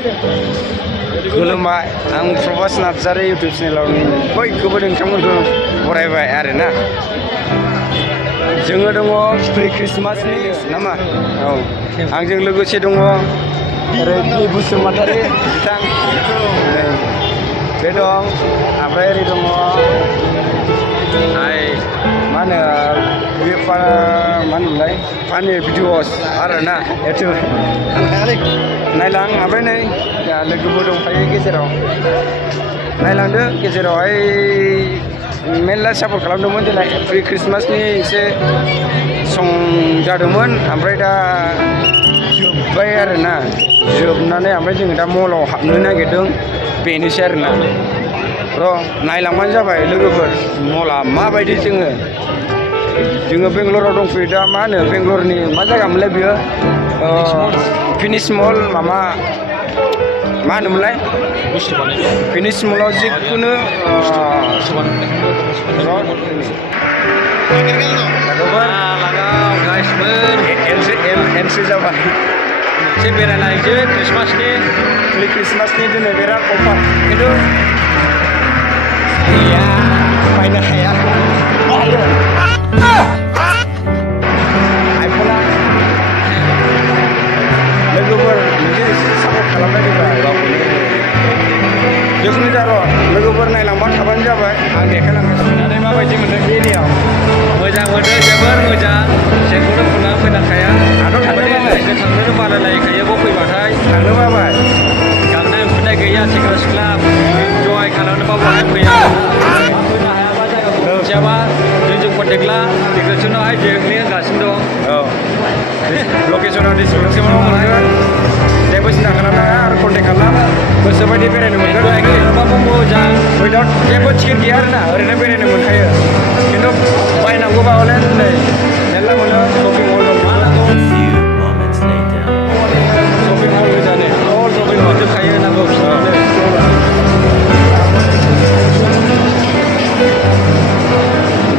खुलुमबाय आं प्रभास नार्जारि इउटुब चेनेलाव बयखौबो नोंथांमोनखौ बरायबाय आरोना जोङो दङ प्रि ख्रिस्टमासनि नामा औ आंजों लोगोसे दङ ओरै बि बसुमतारी बिथां बे दं ओमफ्राय ओरै दङ मा होनोमोनलाय फानि भिडिअस आरोना इउटुब नायलां ओमफ्राय नै लोगोबो दंफायो गेजेराव नायलांदो गेजेरावहाय मेरला सापर्ट खालामदोंमोन देलाय प्रि ख्रिस्टमासनि एसे सं जादोंमोन ओमफ्राय दा जोब्बाय आरोना जोबनानै ओमफ्राय जोङो दा मलाव हाबनो नागिरदों बेनोसै आरोना र' नायलांबानो जाबाय लोगोफोर मला माबायदि जोङो बेंगलराव दंफैयो दा मा होनो बेंगलरनि मा जायगामोनलाय बियो फिनिश मल माबा मा होनोमोनलाय फिनिश मलाव जिखुनु एन्ट्रि जाबाय एसे बेरायनायसै ख्रिस्टमासनि दिनै बिराद अफार खिन्थु गैया बायनो हाया आइफना लोगोफोर मोनसे सापर्ट खालामनाय जाबाय गावखौनो जिखुनु जारो लोगोफोर नायलांबा थाबानो जाबाय आं देखायलांगासिनो माबायदि मोनदों बे एरियायाव मोजां मोनो जोबोर मोजां जेखौनो बुंना फैनांखाया थांनोनो बालायलायखायो बाव फैबाथाय थांनो बाबाय गांनाय उखैनाय गैया सेंग्रा सिख्ला जय खालामनोबा बहाय फैया फैनो हायाबा जायगाखौ मिथियाबा जोंजों कन्टेक्ट ला डिसक्रिपसनावहाय लिंक होगासिनो दं औ लकेसनाव डिसक्रिपसनाव मोनगोन जेबो सिन्था खालामनाङा आरो कन्टेक्ट खालाम गोसोबायदि बेरायनो मोनगोन बाबो मोजां उइदाउट जेबो टिकेट गैया आरोना ओरैनो बेरायनो मोनखायो खिन्थु बायनांगौबा हले नै मेरला मोनो शपिं मल दं मा नांगौ शपिं मल गोजानो अल शपिं मल मोनजोबखायो नांगौ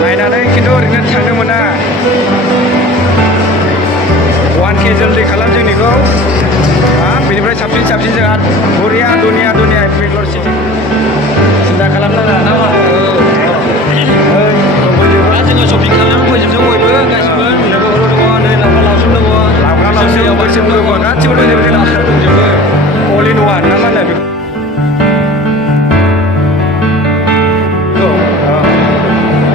नायनानै खिन्थु ओरैनो थांनो मोना 1K जल्दि खालाम जोंनिखौ बेनिफ्राय साबसिन जोंहा बरिया दुनिया बेंगलर सिटि सिन्था खालामनाङा नामा जोङो शपिं खालामनो फैजोबदों बयबो गासिबो लोगोफोर दङ नै लावखार लावसुम दङ गासिबो दंजोबो अल इन वान ना मा होनो बेखौ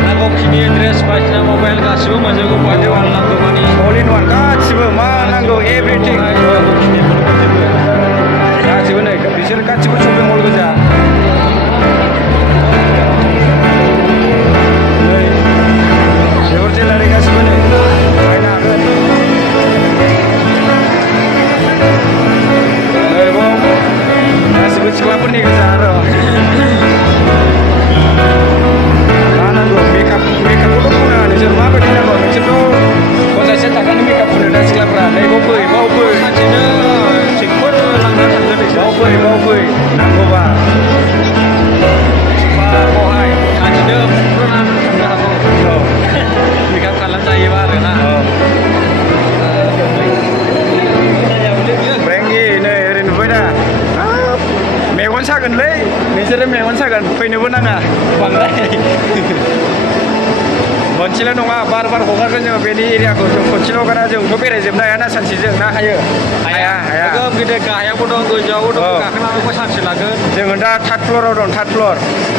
नांगौखिनि ड्रेस बायदिसिना मबाइल गासिबो मोनजोबो बहाय नांगौ मानि अल इन वान गासिबो मा नांगौ एभ्रिथिं गासिबो नै बिसोर गासिबो शपिं मल गोजा बेफोर जेलारि गासिबो नै बायनो हागोन गासिबो सिख्लाफोरनि गोजा आरो मा नांगौ मेकआपखौथ' बुंनाङा नोंसोर माबायदि नांगौ नोंसोरथ' 50 थाखानि मेकआप फुनो दा सिख्लाफ्रा नै बाव फै सानसेनो सिंफोर लांनो थांगोन बाव फै नांगौबा बावहाय सानसेनो थांनो हागौ मेकआप खालामजायोबा आरोना ब्रेंगि नै ओरै नुबाय दा मेगन सागोनलै नोंसोरो मेगन सागोन फैनोबो नाङा बांद्राय मोनसेल' नङा बार हगारगोन जोङो बेनि एरियाखौ जों खनसेल' हगारा जोंथ' बेरायजोबनो हायाना सानसेजों ना हायो हाया गिदिर गाहायावबो दं गोजौआवबो दं गाखोनांगौबो सानसे लागोन जोङो दा थार्ड फ्ल'राव दं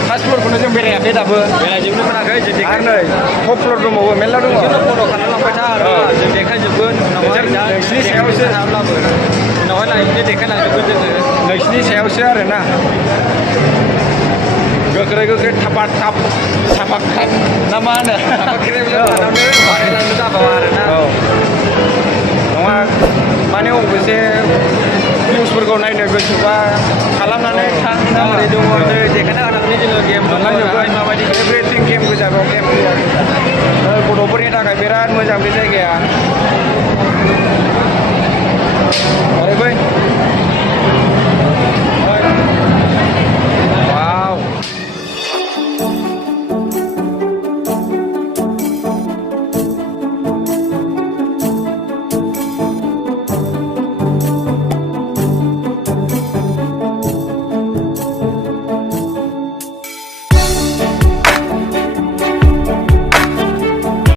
फार्स्ट फ्ल'रखौनो जों बेरायाखै दाबो बेरायजोबनो मोनाखै जों आरो नै फर्थ फ्ल'र दंबावो मेरला दङ फट' खालामलांबाय था आरो जों देखायजोबगोन नोंसिनि सायावसो हाब्लाबो उनावहाय लायनो देखायलांजोबगोन जोङो नोंसिनि सायावसो आरोना गोख्रै थाब साफा ना मा होनो बानायलांनो जाबावा आरोना नङा माने अबेसे भिउसफोरखौ नायनो गोसोबा खालामनानै थां ओरै दङ नै देखायना होनानै जोङो गेम दंलांजोबगोन माबायदि एभ्रिथिं गेम गोजा दं गेम गोजा गथ'फोरनि थाखाय बिराद मोजां बे जायगाया ओरै बै